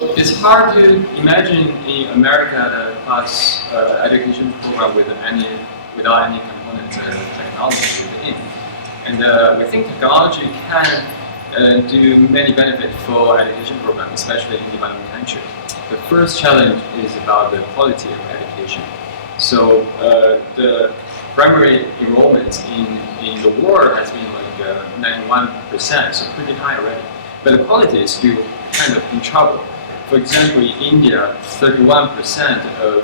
It's hard to imagine in America a class education program without any component technology within. And we think technology can do many benefits for education programs, especially in developing countries. The first challenge is about the quality of education. So the primary enrollment in the world has been like 91%, so pretty high already. But the quality is still kind of in trouble. For example, in India, 31% of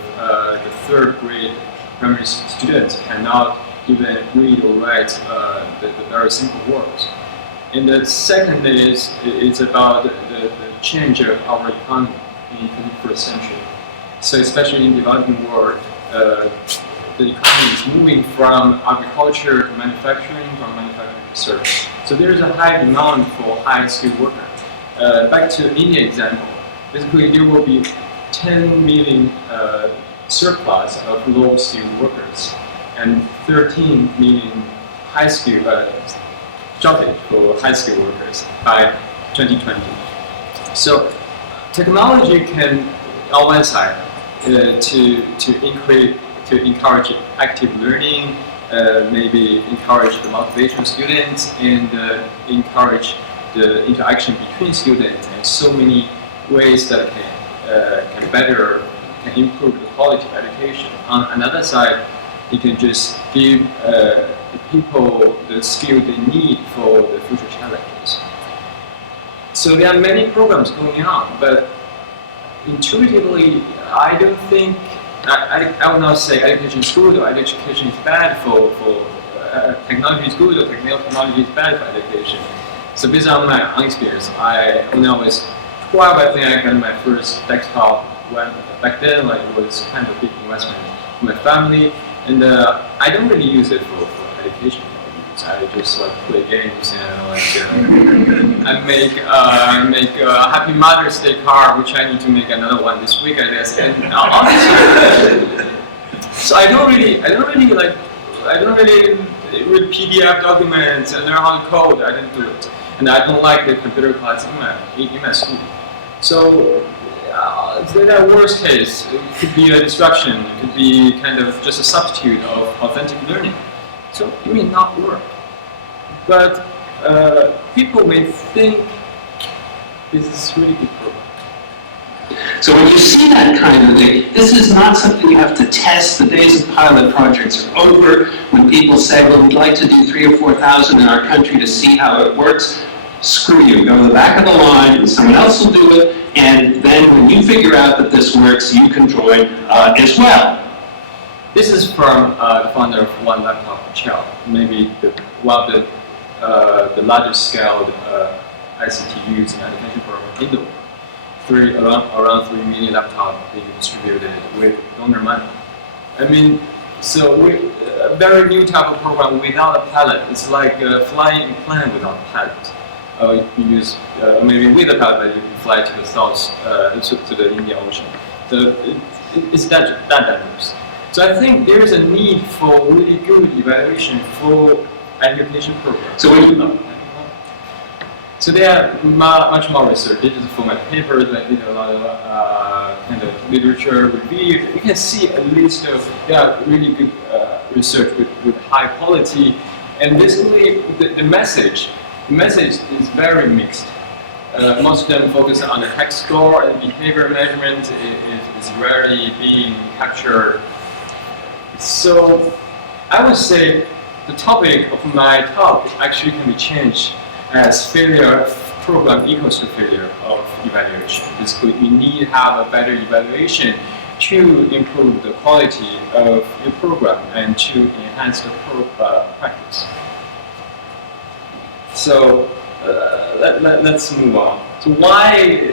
the third grade primary students cannot even read or write the very simple words. And the second is it's about the change of our economy in the 21st century. So especially in the developing world, the economy is moving from agriculture to manufacturing, from manufacturing to service. So there is a high demand for high-skilled workers. Back to India example, basically there will be 10 million surplus of low-skilled workers and 13 million high-skilled shortage for high-skilled workers by 2020. So technology can, on one side, to encourage active learning, maybe encourage the motivation of students, and encourage the interaction between students, and so many ways that can improve the quality of education. On another side, it can just give the people the skill they need for the future challenges. So there are many programs going on, but intuitively, I don't think, I would not say education is good or education is bad for technology is good or technology is bad for education. So based on my own experience, when I was 12, I think I got my first desktop. When back then, like, it was kind of a big investment for my family, and I don't really use it for education. I just like play games and I make a Happy Mother's Day card, which I need to make another one this week, I guess. And honestly, so I don't really read PDF documents and learn how to code. I didn't do it, and I don't like the computer class in my school. So in that worst case, it could be a distraction. It could be kind of just a substitute of authentic learning. So it may not work. But people may think this is really good program. So when you see that kind of thing, this is not something you have to test. The days of pilot projects are over. When people say, well, we'd like to do 3,000 or 4,000 in our country to see how it works, screw you. Go to the back of the line, and someone else will do it, and then when you figure out that this works, you can join as well. This is from the founder of One Laptop Child, maybe one of the largest scale ICT used in education program in the world. Around 3 million laptops being distributed with donor money. I mean, so a very new type of program without a pilot. It's like flying a plane without a pilot. You use maybe with a pilot, but you fly to the south, to the Indian Ocean. So it's that dangerous. So I think there is a need for really good evaluation for education programs. So there are much more research. This is for my papers. I did a lot of kind of literature review. You can see a list of really good research with high quality. And basically, the message is very mixed. Most of them focus on the tech score, and behavior measurement is rarely being captured. So I would say the topic of my talk actually can be changed as failure of program equals to failure of evaluation. Basically, you need to have a better evaluation to improve the quality of your program and to enhance the practice. So let's move on. So why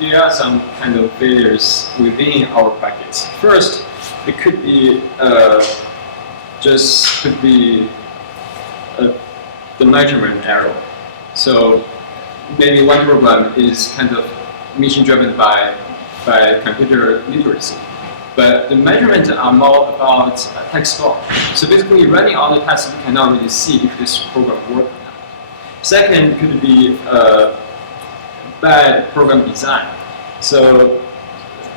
there are some kind of failures within our practice? First, it could be the measurement error. So maybe one program is kind of mission driven by computer literacy, but the measurements are more about tech score. So basically, running all the tests, we cannot really see if this program works or not. Second, could be bad program design. So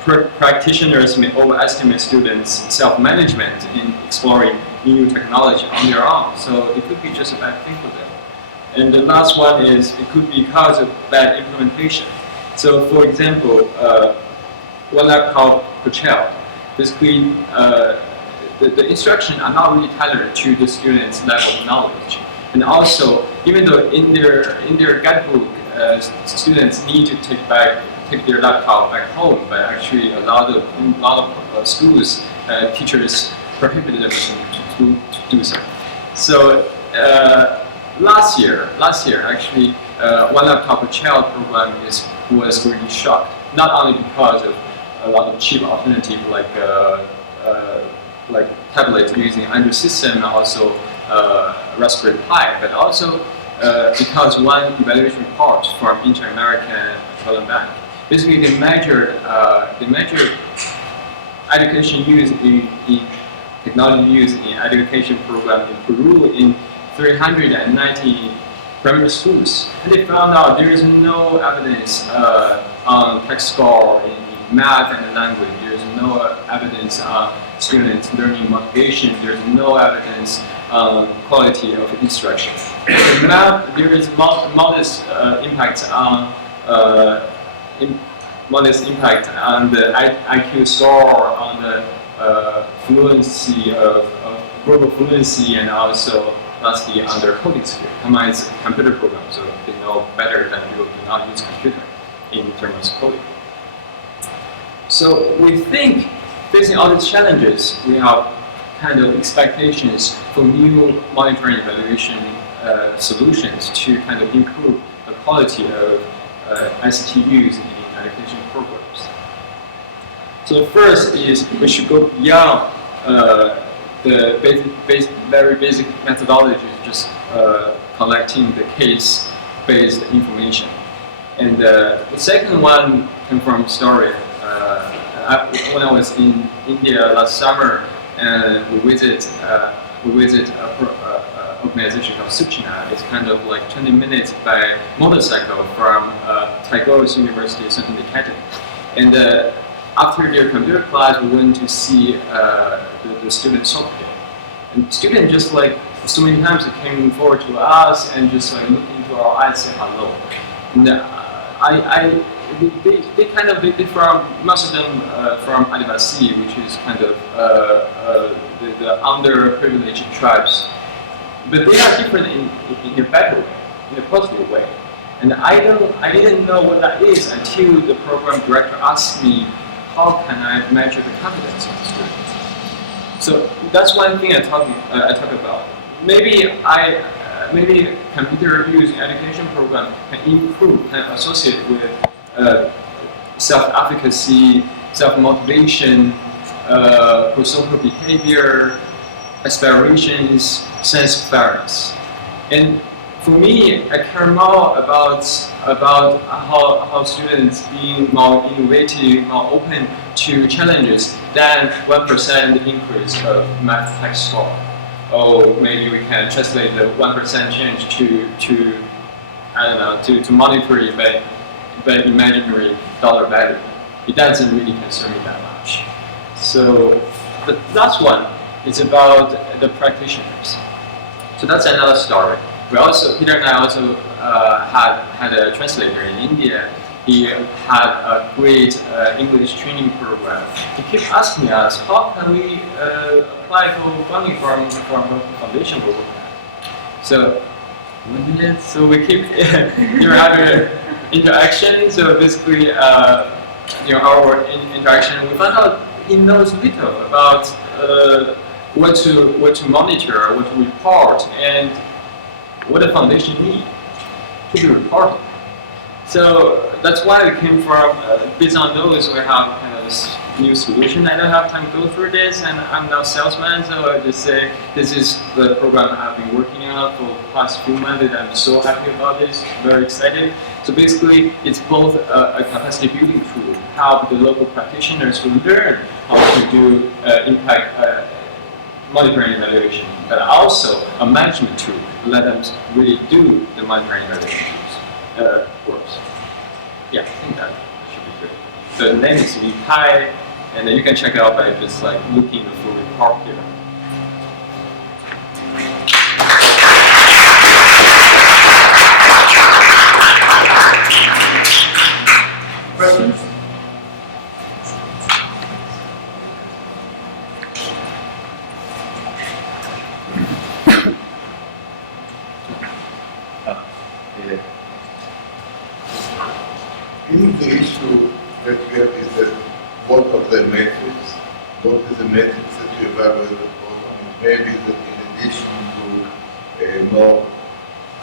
practitioners may overestimate students' self-management in exploring new technology on their own. So it could be just a bad thing for them. And the last one is it could be because of bad implementation. So for example, one laptop per child. Basically, the instructions are not really tailored to the student's level of knowledge. And also, even though in their guidebook, students need to take their laptop back home, but actually a lot of schools, teachers prohibited them to do so. So last year actually, one laptop per child program was really shocked. Not only because of a lot of cheap alternative like tablets using Android system, and also Raspberry Pi, but also because one evaluation report from Inter-American Petroleum Bank. Basically, they measured education use in technology use in education program in Peru in 390 primary schools, and they found out there is no evidence on test score in math and language. There is no evidence on students' learning motivation. There is no evidence on quality of instruction. In math, there is modest impact on the IQ score, on the fluency of verbal fluency, and also lastly on their coding skill. Combined is a computer program, so they know better than people who do not use computer in terms of coding. So we think, facing all these challenges, we have kind of expectations for new monitoring evaluation solutions to kind of improve the quality of ICT use in education programs. So first is we should go beyond the very basic methodology, just collecting the case-based information. And the second one came from a story. When I was in India last summer, we visit an organization called Suchina. It's kind of like 20 minutes by motorcycle from Tagore's University, Central Academy. And after their computer class, we went to see the student software. And students just like so many times they came forward to us and just like looked into our eyes, say hello. And they from most of them from Adivasi, which is kind of the underprivileged tribes. But they are different in a better way, in a positive way. And I didn't know what that is until the program director asked me, how can I measure the confidence of the students? So that's one thing I talk about. Maybe computer use in education program can associate with self-efficacy, self-motivation, pro-social behavior, aspirations, sense of fairness. And for me, I care more about how students being more innovative, more open to challenges than 1% increase of math test score. Or maybe we can translate the 1% change to I don't know, to monitor it by imaginary dollar value. It doesn't really concern me that much. So the last one is about the practitioners. So that's another story. Peter and I also had a translator in India. He had a great English training program. He kept asking us, how can we apply for funding from a foundation program? So we keep having interaction. So basically, our interaction, we found out he knows little about what to monitor, what to report, and what the foundation needs to be reported. So that's why we came from, based on those, we have kind of this new solution. I don't have time to go through this, and I'm not a salesman, so I just say this is the program I've been working on for the past few months, and I'm so happy about this, very excited. So basically, it's both a capacity building tool, help the local practitioners to learn how to do impact monitoring evaluation, but also a management tool to let them really do the monitoring evaluation works. Yeah, I think that should be good. the name is Kai, and you can check it out by just like looking the full report here. Questions? I think the issue that we have is that what are the metrics? What is the metrics that you evaluate the program? It may be that in addition to more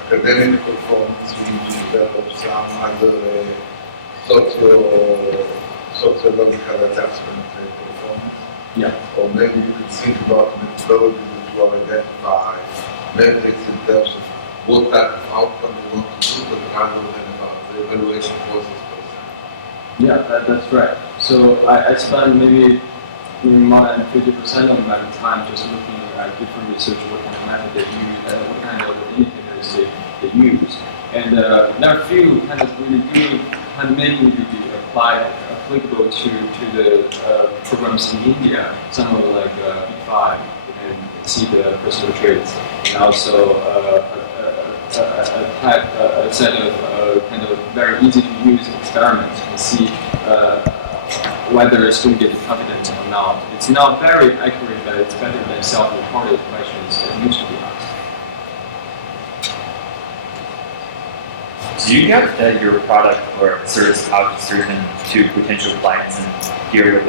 academic performance, we need to develop some other sociological adjustment performance. Yeah. Or maybe you could think about methodologies that you are identify metrics in terms of what type of outcome you want to do, but rather than about the evaluation process per se. Yeah, that's right. So I spend maybe more than 50% of my time just looking at different research, what kind of method they use, and what kind of indicators they use. And there are a few kind of really good, kind of many would be applicable to the programs in India, some of like B5, and see the personal traits, and also a set of kind of very easy to use experiments and see whether a student gets confident or not. It's not very accurate, but it's better than self-reported questions that used to be asked. Do you get your product or service out to potential clients and hear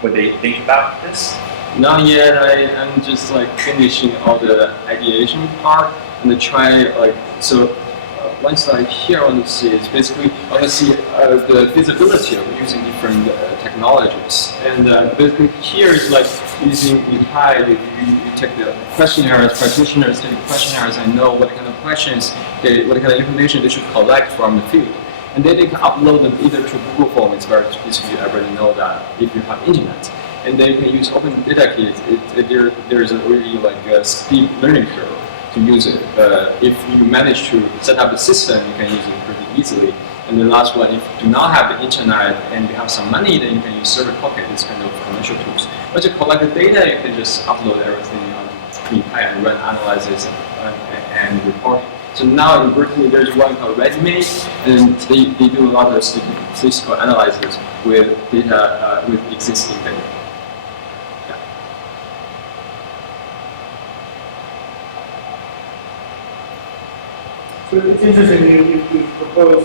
what they think about this? Not yet. I'm just like finishing all the ideation part and try like so. Once I hear on the see, it's basically I want to see the feasibility of using different technologies. And basically here is like using Kai, you take the questionnaires, practitioners take the questionnaires and know what kind of questions, what kind of information they should collect from the field. And then they can upload them either to Google Form, it's very easy, you already know that if you have internet. And then you can use Open Data Kit, there's a really like a steep learning curve to use it. If you manage to set up the system, you can use it pretty easily. And the last one, if you do not have the internet and you have some money, then you can use Server Pocket, this kind of commercial tools. Once you collect the data, you can just upload everything on Kai and run analysis and reporting. So now in Berkeley, there's one called Resume, and they do a lot of statistical analysis with data, with existing data. So it's interesting that you propose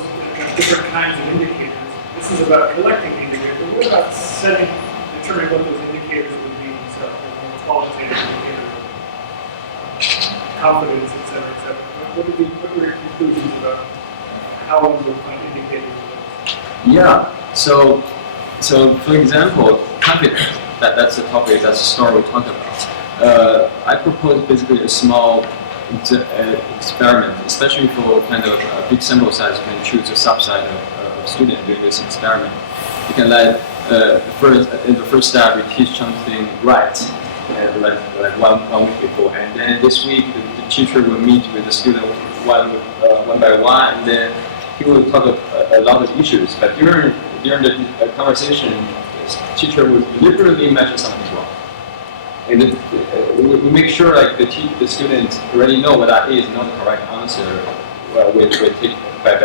different kinds of indicators. This is about collecting indicators, but what about determining what those indicators would be themselves, like qualitative indicators, confidence, et cetera, et cetera. What were your conclusions about how one would find indicators of those? Yeah, so for example, confidence, that's the topic, that's the story we talked about. I propose basically a small experiment, especially for kind of a big sample size. You can choose a subset of students doing this experiment. You can let in the first step we teach something right, like one week before, and then this week the teacher will meet with the student one by one, and then he will talk a lot of issues. But during the conversation, the teacher will deliberately mention something wrong. And we make sure like the students already know what that is, not the correct answer by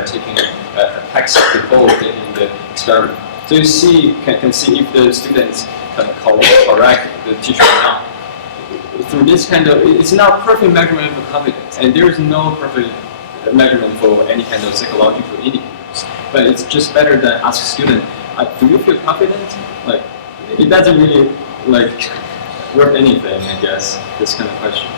taking a text before taking the experiment. So you can see if the students can correct the teacher or not. Through this kind of, it's not perfect measurement for confidence, and there is no perfect measurement for any kind of psychological indicators. But it's just better than ask a student, do you feel confident? Like, it doesn't really like worth anything, I guess, this kind of question.